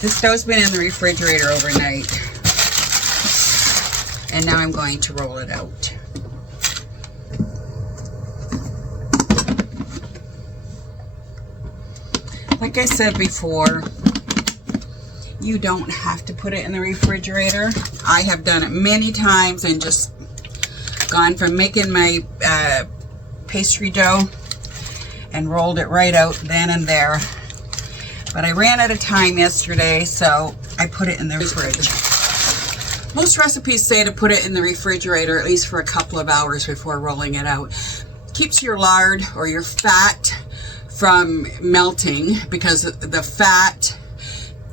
This dough's been in the refrigerator overnight. And now I'm going to roll it out. Like I said before, you don't have to put it in the refrigerator. I have done it many times and just gone from making my pastry dough and rolled it right out then and there. But I ran out of time yesterday, so I put it in the fridge. Most recipes say to put it in the refrigerator at least for a couple of hours before rolling it out. Keeps your lard or your fat from melting, because the fat,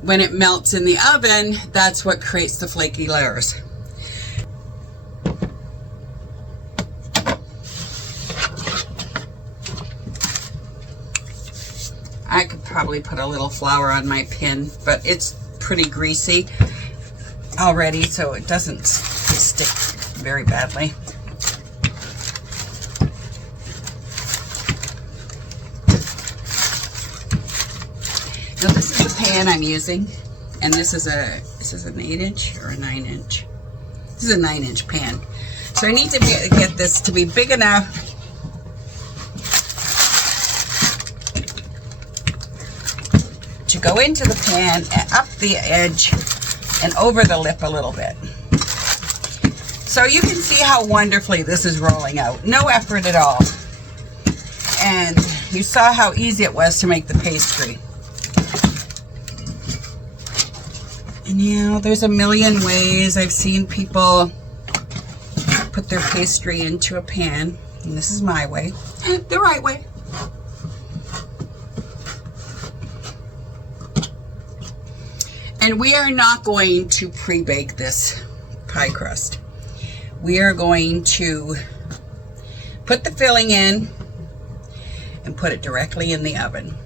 when it melts in the oven, that's what creates the flaky layers. I could probably put a little flour on my pin, but it's pretty greasy already, so it doesn't stick very badly. Now this is the pan I'm using, and this is an 8-inch or a 9-inch. This is a 9-inch pan. So I need to get this to be big enough to go into the pan and up the edge and over the lip a little bit. So you can see how wonderfully this is rolling out. No effort at all. And you saw how easy it was to make the pastry. And you know, there's a million ways I've seen people put their pastry into a pan. And this is my way. The right way. And we are not going to pre-bake this pie crust. We are going to put the filling in and put it directly in the oven.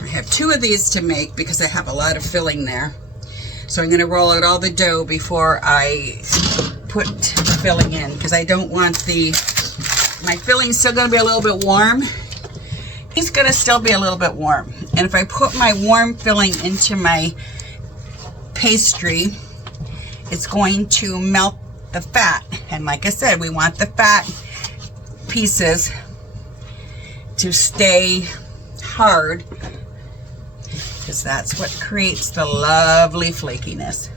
I have 2 of these to make because I have a lot of filling there. So I'm going to roll out all the dough before I put the filling in, because I don't want my filling's still going to be a little bit warm. It's going to still be a little bit warm. And if I put my warm filling into my pastry, it's going to melt the fat. And like I said, we want the fat pieces to stay hard, because that's what creates the lovely flakiness.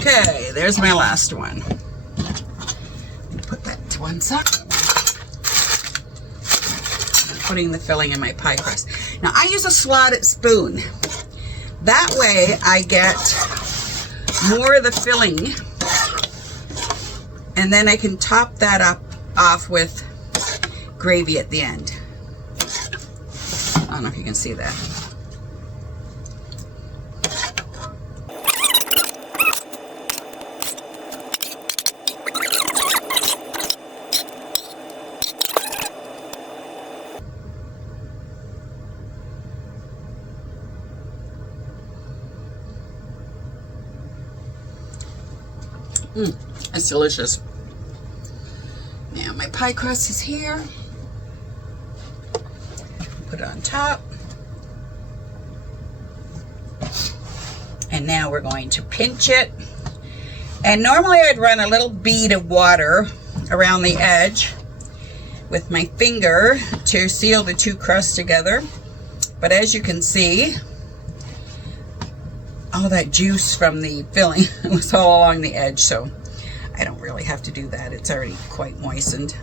Okay, there's my last one. Put that to one side. I'm putting the filling in my pie crust. Now I use a slotted spoon. That way I get more of the filling, and then I can top that off with gravy at the end. I don't know if you can see that. It's delicious. Now my pie crust is here. Put it on top. And now we're going to pinch it. And normally I'd run a little bead of water around the edge with my finger to seal the 2 crusts together. But as you can see, all that juice from the filling was all along the edge, so I don't really have to do that. It's already quite moistened.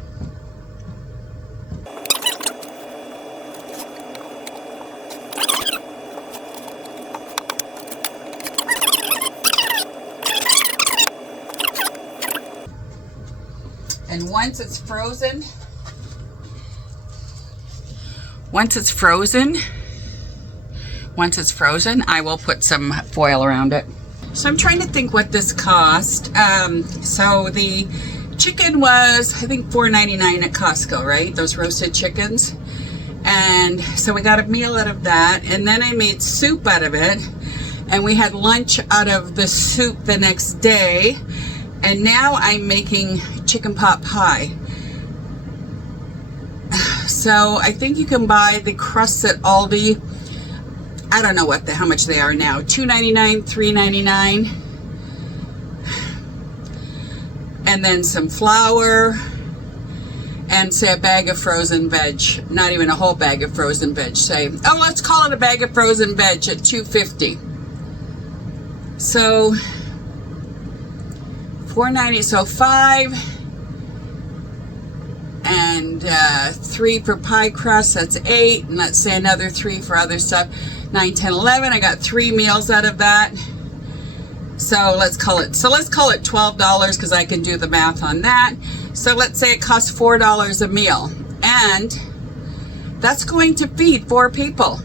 And once it's frozen, Once it's frozen, I will put some foil around it. So I'm trying to think what this cost. So the chicken was, I think, $4.99 at Costco, right? Those roasted chickens. And so we got a meal out of that. And then I made soup out of it. And we had lunch out of the soup the next day. And now I'm making chicken pot pie. So I think you can buy the crusts at Aldi. I don't know how much they are now. $2.99, $3.99. And then some flour. And say a bag of frozen veg. Not even a whole bag of frozen veg. Say, oh, let's call it a bag of frozen veg at $2.50. So $4.90, so 5 and 3 for pie crust, that's 8, and let's say another 3 for other stuff. 9, 10, 11. I got 3 meals out of that. So let's call it $12 because I can do the math on that. So let's say it costs $4 a meal, and that's going to feed 4 people.